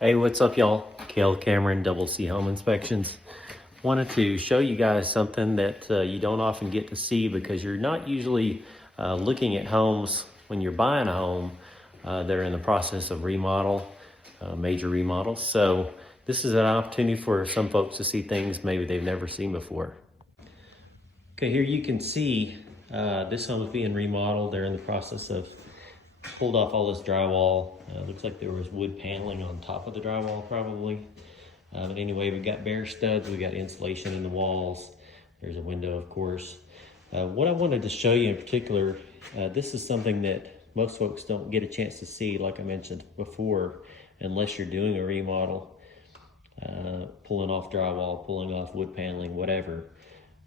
Hey, what's up, y'all? Kale Cameron, Double C Home Inspections. Wanted to show you guys something that you don't often get to see because you're not usually looking at homes when you're buying a home that are in the process of major remodels. So this is an opportunity for some folks to see things maybe they've never seen before. Okay, here you can see this home is being remodeled. They're in the process of pulled off all this drywall. Looks like there was wood paneling on top of the drywall probably. But anyway, we got bare studs, we got insulation in the walls. There's a window, of course. What I wanted to show you in particular, this is something that most folks don't get a chance to see, like I mentioned before, unless you're doing a remodel, pulling off drywall, pulling off wood paneling, whatever.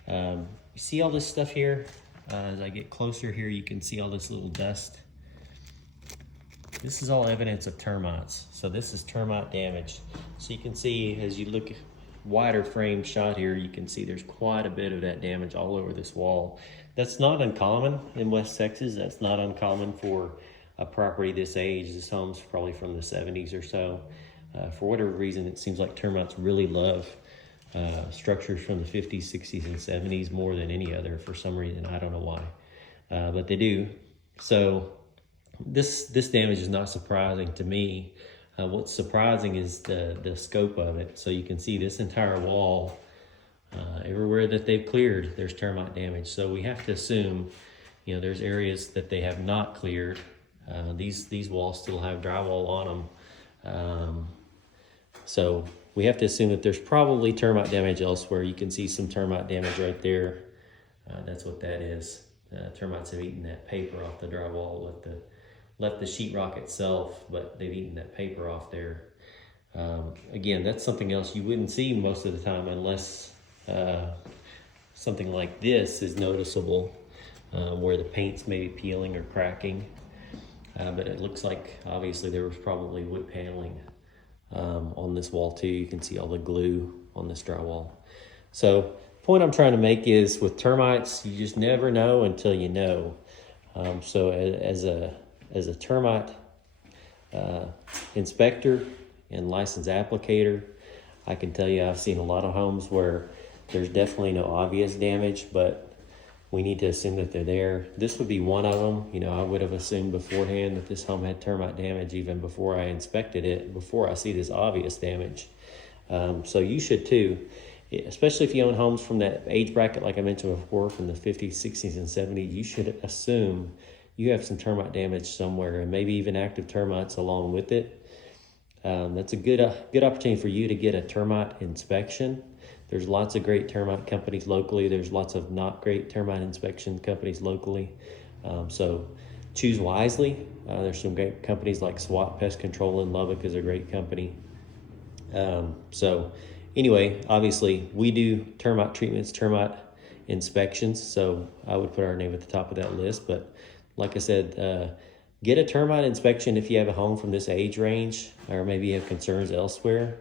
You see all this stuff here? As I get closer here, you can see all this little dust. This is all evidence of termites. So this is termite damage. So you can see as you look wider frame shot here, you can see there's quite a bit of that damage all over this wall. That's not uncommon in West Texas. That's not uncommon for a property this age. This home's probably from the 70s or so. For whatever reason, it seems like termites really love structures from the 50s, 60s, and 70s more than any other for some reason. I don't know why, but they do. So this damage is not surprising to me. What's surprising is the scope of it. So you can see this entire wall, everywhere that they've cleared, there's termite damage. So we have to assume, there's areas that they have not cleared. These walls still have drywall on them. So we have to assume that there's probably termite damage elsewhere. You can see some termite damage right there. That's what that is. Termites have eaten that paper off the drywall, left the sheetrock itself, but they've eaten that paper off there. Again, that's something else you wouldn't see most of the time unless something like this is noticeable, where the paint's maybe peeling or cracking. But it looks like obviously there was probably wood paneling on this wall too. You can see all the glue on this drywall. So the point I'm trying to make is with termites, you just never know until you know. So as a termite inspector and licensed applicator, I can tell you I've seen a lot of homes where there's definitely no obvious damage, but we need to assume that they're there. This would be one of them. I would have assumed beforehand that this home had termite damage even before I inspected it, before I see this obvious damage. So you should too, especially if you own homes from that age bracket, like I mentioned before, from the 50s, 60s, and 70s, you should assume you have some termite damage somewhere, and maybe even active termites along with it. That's a good opportunity for you to get a termite inspection. There's lots of great termite companies locally. There's lots of not great termite inspection companies locally. So choose wisely. There's some great companies like SWAT Pest Control in Lubbock is a great company. So anyway, obviously we do termite treatments, termite inspections. So I would put our name at the top of that list. But like I said, get a termite inspection if you have a home from this age range, or maybe you have concerns elsewhere.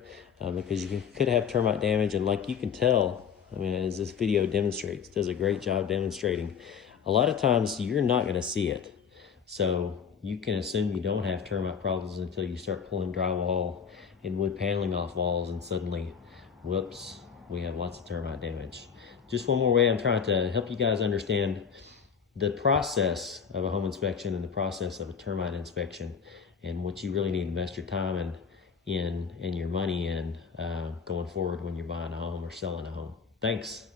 Because you could have termite damage, and like you can tell, as this video demonstrates, does a great job demonstrating, a lot of times you're not going to see it. So you can assume you don't have termite problems until you start pulling drywall and wood paneling off walls, and suddenly, whoops, we have lots of termite damage. Just one more way I'm trying to help you guys understand the process of a home inspection and the process of a termite inspection, and what you really need to invest your time in and your money in going forward when you're buying a home or selling a home. Thanks.